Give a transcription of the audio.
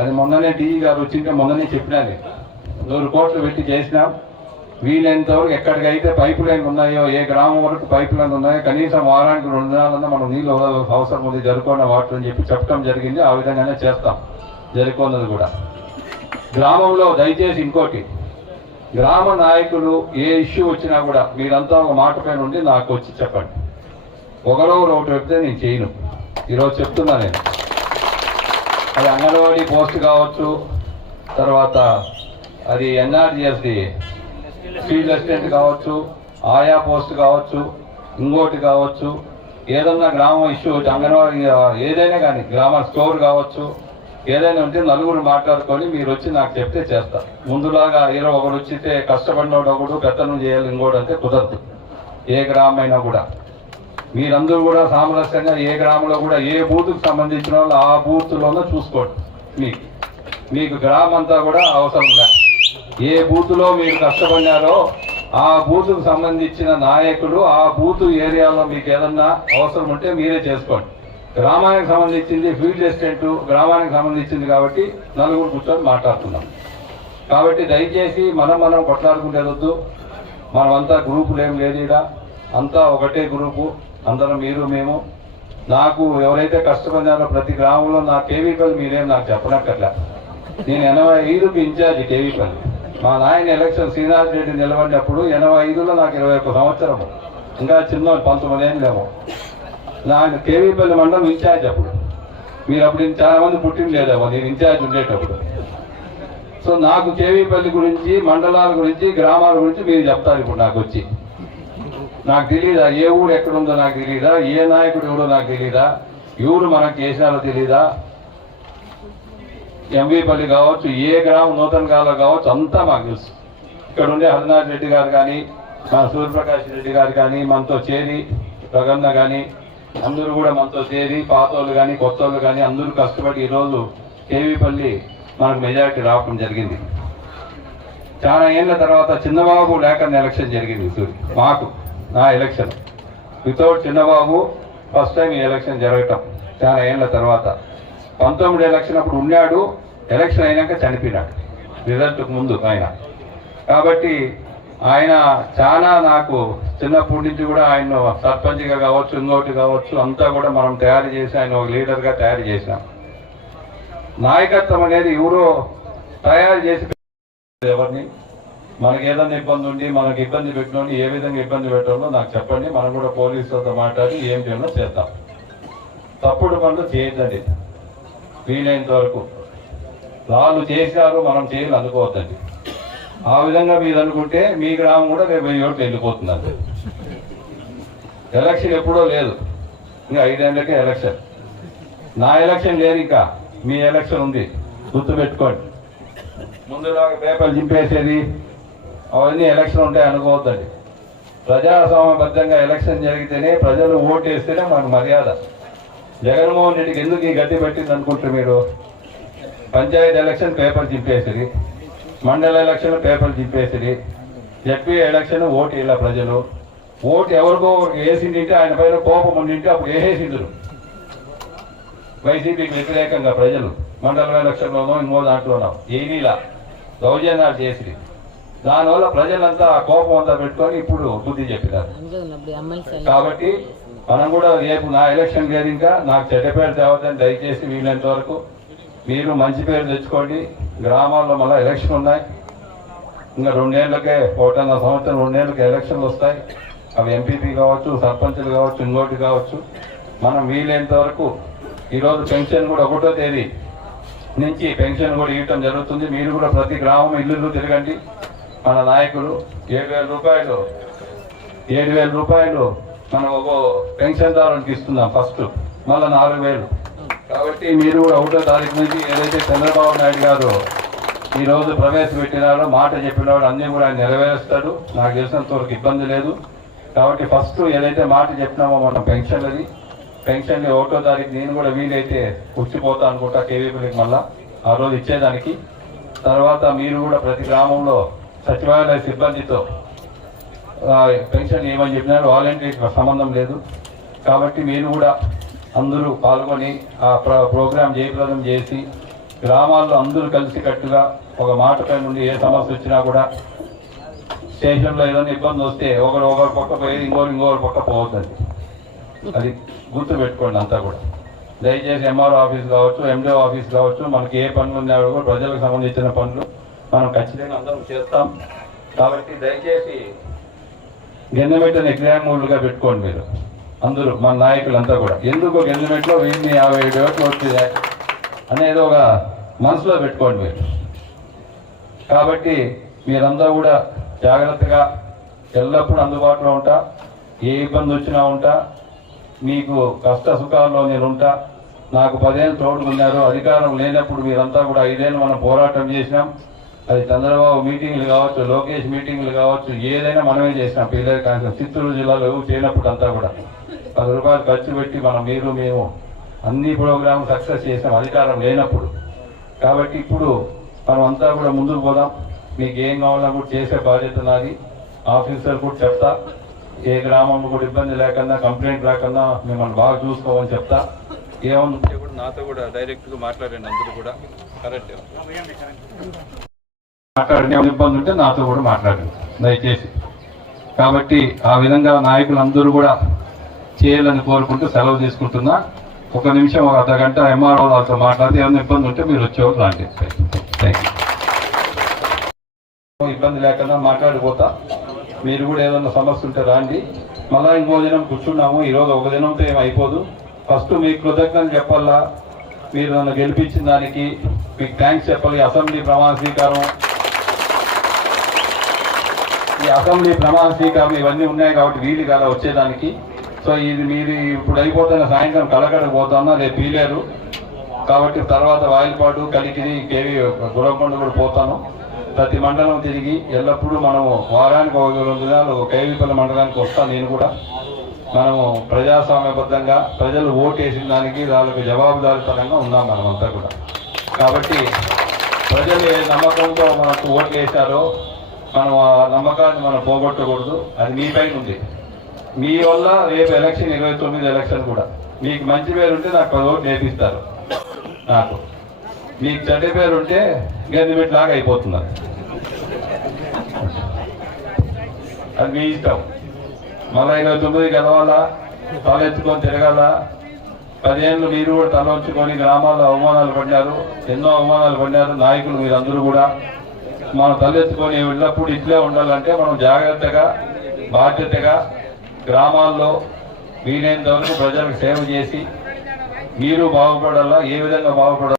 అది మొన్ననే టీవీ గారు వచ్చింటే మొన్ననే చెప్పినాను, 100 కోట్లు పెట్టి చేసినాం. వీలైనంత వరకు ఎక్కడికైతే పైపు లైన్ ఉన్నాయో, ఏ గ్రామం వరకు పైపు లైన్ ఉన్నాయో కనీసం వారానికి 2 దినాలన్నా మనం నీళ్ళు అవసరం ఉంది జరుపుకున్న వాటర్ అని చెప్పి చెప్పడం జరిగింది. ఆ విధంగానే చేస్తాం జరుపుకున్నది కూడా. గ్రామంలో దయచేసి ఇంకోటి, గ్రామ నాయకులు ఏ ఇష్యూ వచ్చినా కూడా మీరంతా ఒక మాట పైన ఉండి నాకు వచ్చి చెప్పండి. ఒకటి చెప్తే నేను చేయను. ఈరోజు చెప్తున్నా నేను, అది అంగన్వాడీ పోస్ట్ కావచ్చు, తర్వాత అది ఎన్ఆర్జిఎస్డి ఫీల్డ్ అసిస్టెంట్ కావచ్చు, ఆయా పోస్ట్ కావచ్చు, ఇంకోటి కావచ్చు, ఏదన్నా గ్రామ ఇష్యూ అంగన్వాడీ ఏదైనా కానీ గ్రామ స్టోర్ కావచ్చు, ఏదైనా ఉంటే నలుగురు మాట్లాడుకొని మీరు వచ్చి నాకు చెప్తే చేస్తా. ముందులాగా ఏదో ఒకరు వచ్చితే కష్టపడినోడు ఒకడు పెత్తనం చేయాలి ఇంకోటి అంటే కుదరదు. ఏ గ్రామం అయినా కూడా మీరందరూ కూడా సామరస్యంగా ఏ గ్రామంలో కూడా ఏ బూత్కు సంబంధించిన వాళ్ళు ఆ బూత్లోనే చూసుకోండి. మీకు గ్రామం అంతా కూడా అవసరం లే. ఏ బూత్లో మీరు కష్టపడినారో ఆ బూత్కు సంబంధించిన నాయకులు ఆ బూత్ ఏరియాలో మీకు ఏదన్నా అవసరం ఉంటే మీరే చేసుకోండి. గ్రామానికి సంబంధించింది ఫీల్డ్ అసిస్టెంట్ గ్రామానికి సంబంధించింది కాబట్టి నలుగురు కూర్చొని మాట్లాడుతున్నాం. కాబట్టి దయచేసి మనం కొట్లాడుకుంటేదొద్దు. మనమంతా గ్రూపులు ఏం లేదు, ఇక్కడ అంతా ఒకటే గ్రూపు, అందరం మీరు మేము. నాకు ఎవరైతే కష్టపడినారో ప్రతి గ్రామంలో నా కేవీపల్లి మీరేం నాకు చెప్పనక్కర్లే. నేను 85కి ఇన్ఛార్జి కేవీపల్లి. మా నాయన ఎలక్షన్ శ్రీనివాస్ రెడ్డి నిలబడినప్పుడు 85లో నాకు 21 సంవత్సరము, ఇంకా చిన్న 19 ఏళ్ళేమో. నాకు కేవీపల్లి మండలం ఇన్ఛార్జ్ అప్పుడు. మీరు అప్పుడు చాలా మంది పుట్టింది లేదేమో నేను ఇన్ఛార్జ్ ఉండేటప్పుడు. సో నాకు కేవీపల్లి గురించి, మండలాల గురించి, గ్రామాల గురించి మీరు చెప్తారు ఇప్పుడు నాకు వచ్చి. నాకు తెలీదా ఏ ఊరు ఎక్కడుందో నాకు తెలీదా, ఏ నాయకుడు ఎవడో నాకు తెలీదా, ఎవరు మనకు చేసినారో తెలీదా. ఎంవీపల్లి కావచ్చు, ఏ గ్రామం నూతన కాలం కావచ్చు, అంతా మాకు తెలుసు. ఇక్కడ ఉండే హరినాథ్ రెడ్డి గారు కానీ, మన సూర్యప్రకాష్ రెడ్డి గారు కానీ, మనతో చేరి ప్రగన్న కానీ అందరూ కూడా మనతో చేరి, పాతోళ్ళు కానీ కొత్త వాళ్ళు కానీ అందరూ కష్టపడి ఈరోజు కేవీపల్లి మనకు మెజారిటీ రావడం జరిగింది. చాలా ఏళ్ళ తర్వాత చిన్నబాబు లేకన్నా ఎలక్షన్ జరిగింది మాకు. నా ఎలక్షన్ వితౌట్ చిన్నబాబు ఫస్ట్ టైం ఈ ఎలక్షన్ జరగటం చాలా ఏళ్ళ తర్వాత. 19 ఎలక్షన్ అప్పుడు ఉన్నాడు, ఎలక్షన్ అయినాక చనిపోయినాడు రిజల్ట్కు ముందు ఆయన. కాబట్టి ఆయన చాలా నాకు చిన్నప్పటి నుంచి కూడా ఆయన సర్పంచ్గా కావచ్చు, ఇంకోటి కావచ్చు, అంతా కూడా మనం తయారు చేసి ఆయన ఒక లీడర్గా తయారు చేసినాం. నాయకత్వం అనేది ఎవరో తయారు చేసి ఎవరిని మనకి ఏదైనా ఇబ్బంది ఉండి మనకి ఇబ్బంది పెట్టినోని ఏ విధంగా ఇబ్బంది పెట్టాలో నాకు చెప్పండి. మనం కూడా పోలీసులతో మాట్లాడి ఏం చేయాలో చేద్దాం. తప్పుడు పనులు చేయొద్దండి వీలైనంత వరకు. వాళ్ళు చేశారు మనం చేయాలి అనుకోవద్దండి. ఆ విధంగా మీరు అనుకుంటే మీ గ్రామం కూడా రేపు 1000 ఓట్లు వెళ్ళిపోతున్నారు. ఎలక్షన్ ఎప్పుడో లేదు, ఇంకా 5 ఏళ్ళకే ఎలక్షన్. నా ఎలక్షన్ లేదు, ఇంకా మీ ఎలక్షన్ ఉంది, గుర్తుపెట్టుకోండి. ముందులాగా పేపర్లు చింపేసేది అవన్నీ ఎలక్షన్ ఉంటాయి అనుకోవద్దండి. ప్రజాస్వామ్యబద్ధంగా ఎలక్షన్ జరిగితేనే, ప్రజలు ఓటు వేస్తేనే మనకు మర్యాద. జగన్మోహన్ రెడ్డికి ఎందుకు ఈ గడ్డి పెట్టింది అనుకుంటారు మీరు? పంచాయతీ ఎలక్షన్ పేపర్ చింపేసేది, మండల ఎలక్షన్ పేపర్లు చింపేసేది, జడ్పీ ఎలక్షన్ ఓటు ఇలా ప్రజలు ఓటు ఎవరికో వేసిండింటే ఆయన పైన కోపం ఉండింటే అప్పుడు వేసేసిండ్రు వైసీపీకి వ్యతిరేకంగా ప్రజలు. మండల ఎలక్షన్లోనో ఇంకో దాంట్లోనో ఏమీలా దౌర్జన్యాలు చేసి దానివల్ల ప్రజలంతా కోపం అంతా పెట్టుకొని ఇప్పుడు బుద్ధి చెప్పినారు. కాబట్టి మనం కూడా రేపు నా ఎలక్షన్ లేదు, ఇంకా నాకు చెడ్డ పేరు తేవద్దని దయచేసి వీలైనంత వరకు మీరు మంచి పేరు తెచ్చుకోండి. గ్రామాల్లో మళ్ళీ ఎలక్షన్ ఉన్నాయి, ఇంకా 2 ఏళ్ళకే 1.5 సంవత్సరం 2 ఏళ్ళకి ఎలక్షన్లు వస్తాయి. అవి ఎంపీపీ కావచ్చు, సర్పంచులు కావచ్చు, ఇంకోటి కావచ్చు. మనం వీలైనంత వరకు ఈరోజు పెన్షన్ కూడా 1వ తేదీ నుంచి పెన్షన్ కూడా ఇవ్వటం జరుగుతుంది. మీరు కూడా ప్రతి గ్రామం ఇల్లు తిరగండి. మన నాయకులు 7,000 రూపాయలు మనం ఒక పెన్షన్దారునికి ఇస్తున్నాం ఫస్ట్, మళ్ళీ 4,000. కాబట్టి మీరు కూడా 1వ తారీఖు నుంచి ఏదైతే చంద్రబాబు నాయుడు గారు ఈరోజు ప్రవేశపెట్టినారో, మాట చెప్పినాడో అన్నీ కూడా ఆయన నెరవేరుస్తాడు. నాకు తెలిసినంత వరకు ఇబ్బంది లేదు. కాబట్టి ఫస్ట్ ఏదైతే మాట చెప్పినామో మనం పెన్షన్లది, పెన్షన్లు 1వ తారీఖు నేను కూడా వీలైతే వచ్చిపోతా అనుకుంటా కేవీపీకి మళ్ళా ఆ రోజు ఇచ్చేదానికి. తర్వాత మీరు కూడా ప్రతి గ్రామంలో సచివాలయ సిబ్బందితో పెన్షన్ ఏమని చెప్పినారు, వాలంటీర్కి సంబంధం లేదు. కాబట్టి మీరు కూడా అందరూ పాల్గొని ఆ ప్రోగ్రాం జయప్రదం చేసి గ్రామాల్లో అందరూ కలిసికట్టుగా ఒక మాటపై నుండి ఏ సమస్య వచ్చినా కూడా స్టేషన్లో ఏదైనా ఇబ్బంది వస్తే ఒకరు పక్క పోయి ఇంకోరు పక్క పోవద్దండి. అది గుర్తు పెట్టుకోండి అంతా కూడా. దయచేసి ఎంఆర్ఓ ఆఫీస్ కావచ్చు, ఎండిఓ ఆఫీస్ కావచ్చు, మనకి ఏ పనులు ఉన్నాయో కూడా ప్రజలకు సంబంధించిన పనులు మనం ఖచ్చితంగా అందరం చేస్తాం. కాబట్టి దయచేసి గెన్నమెట్టిన ఎగ్జాంపుల్గా పెట్టుకోండి మీరు అందరూ, మన నాయకులంతా కూడా. ఎందుకు గెన్నమెట్లో 50 ఓట్లు వచ్చింది అనేది ఒక మనసులో పెట్టుకోండి మీరు. కాబట్టి మీరందరూ కూడా జాగ్రత్తగా ఎల్లప్పుడూ అందుబాటులో ఉంటా, ఏ ఇబ్బంది వచ్చినా ఉంటా, మీకు కష్ట సుఖాల్లో నేను ఉంటా. నాకు 10 ఏళ్ళు తోడుకున్నారు. అధికారం లేనప్పుడు మీరంతా కూడా 5 ఏళ్ళు మనం పోరాటం చేసినాం. అది చంద్రబాబు మీటింగ్లు కావచ్చు, లోకేష్ మీటింగ్లు కావచ్చు, ఏదైనా మనమే చేసినాం. పిల్లలు కాన్సెప్ట్ చిత్తూరు జిల్లాలో చేరినప్పుడు అంతా కూడా 10 రూపాయలు ఖర్చు పెట్టి మేము అన్ని ప్రోగ్రామ్ సక్సెస్ చేసాం అధికారం లేనప్పుడు. కాబట్టి ఇప్పుడు మనం అంతా కూడా ముందుకు పోదాం. మీకు ఏం కావాలన్నా కూడా చేసే బాధ్యత నాది. ఆఫీసర్ కూడా చెప్తా, ఏ గ్రామంలో కూడా ఇబ్బంది లేకుండా, కంప్లైంట్ లేకుండా మిమ్మల్ని బాగా చూసుకోమని చెప్తా. ఏమన్నా కూడా నాతో కూడా డైరెక్ట్గా మాట్లాడండి. అందరూ కూడా కరెక్ట్ మాట్లాడండి. ఏమైనా ఇబ్బంది ఉంటే నాతో కూడా మాట్లాడండి దయచేసి. కాబట్టి ఆ విధంగా నాయకులందరూ కూడా చేయాలని కోరుకుంటూ సెలవు తీసుకుంటున్నా. ఒక నిమిషం, ఒక అర్ధగంట ఎంఆర్ఓ వాళ్ళతో మాట్లాడితే ఏమైనా ఇబ్బంది ఉంటే మీరు వచ్చేవారు రాండి. Thank you. ఇబ్బంది లేకుండా మాట్లాడిపోతా. మీరు కూడా ఏదన్నా సమస్య ఉంటే రాండి. మళ్ళా ఇంకో దినం కూర్చున్నాము. ఈరోజు ఒక దినంతో ఏమి అయిపోదు. ఫస్ట్ మీకు కృతజ్ఞతలు చెప్పాలా, మీరు నన్ను గెలిపించిన దానికి మీకు థ్యాంక్స్ చెప్పాలి. అసెంబ్లీ ప్రమాణ స్వీకారం ఇవన్నీ ఉన్నాయి కాబట్టి వీలు కాదా వచ్చేదానికి. సో ఇది మీరు ఇప్పుడు అయిపోతున్న సాయంత్రం కలకడకు పోతున్నా, రేపు పీలేరు కాబట్టి తర్వాత వాయిల్పాడు, కలికిరి, కేవీ, గురకొండ కూడా పోతాను. ప్రతి మండలం తిరిగి ఎల్లప్పుడూ మనము వారానికి 2 దినాలు కేవీపల్లి మండలానికి వస్తాను నేను కూడా. మనము ప్రజాస్వామ్యబద్ధంగా ప్రజలు ఓటు వేసిన దానికి వాళ్ళకి జవాబుదారీతనంగా ఉన్నాం మనమంతా కూడా. కాబట్టి ప్రజలు ఏ నమ్మకంతో మనకు ఓట్లు వేశారో మనం ఆ నమ్మకాన్ని మనం పోగొట్టకూడదు. అది మీ పైన ఉంది. మీ వల్ల రేపు ఎలక్షన్ 29 ఎలక్షన్ కూడా మీకు మంచి పేరు ఉంటే నాకు 10 ఓట్లు వేపిస్తారు. నాకు మీకు చెడ్డ పేరు ఉంటే గవర్నమెంట్ లాగా అయిపోతున్నారు. అది మీ ఇష్టం. మళ్ళీ 29 గెలవాలా, తలెత్తుకొని తిరగాల. 10 ఏళ్ళు మీరు కూడా తల ఉంచుకొని గ్రామాల్లో అవమానాలు పడినారు, ఎన్నో అవమానాలు పడినారు నాయకులు మీరందరూ కూడా. మనం తలెత్తుకొని వెళ్ళినప్పుడు ఇట్లే ఉండాలంటే మనం జాగ్రత్తగా, బాధ్యతగా గ్రామాల్లో వీలైనంత వరకు ప్రజలకు సేవ చేసి మీరు బాగుపడాలా. ఏ విధంగా బాగుపడాలి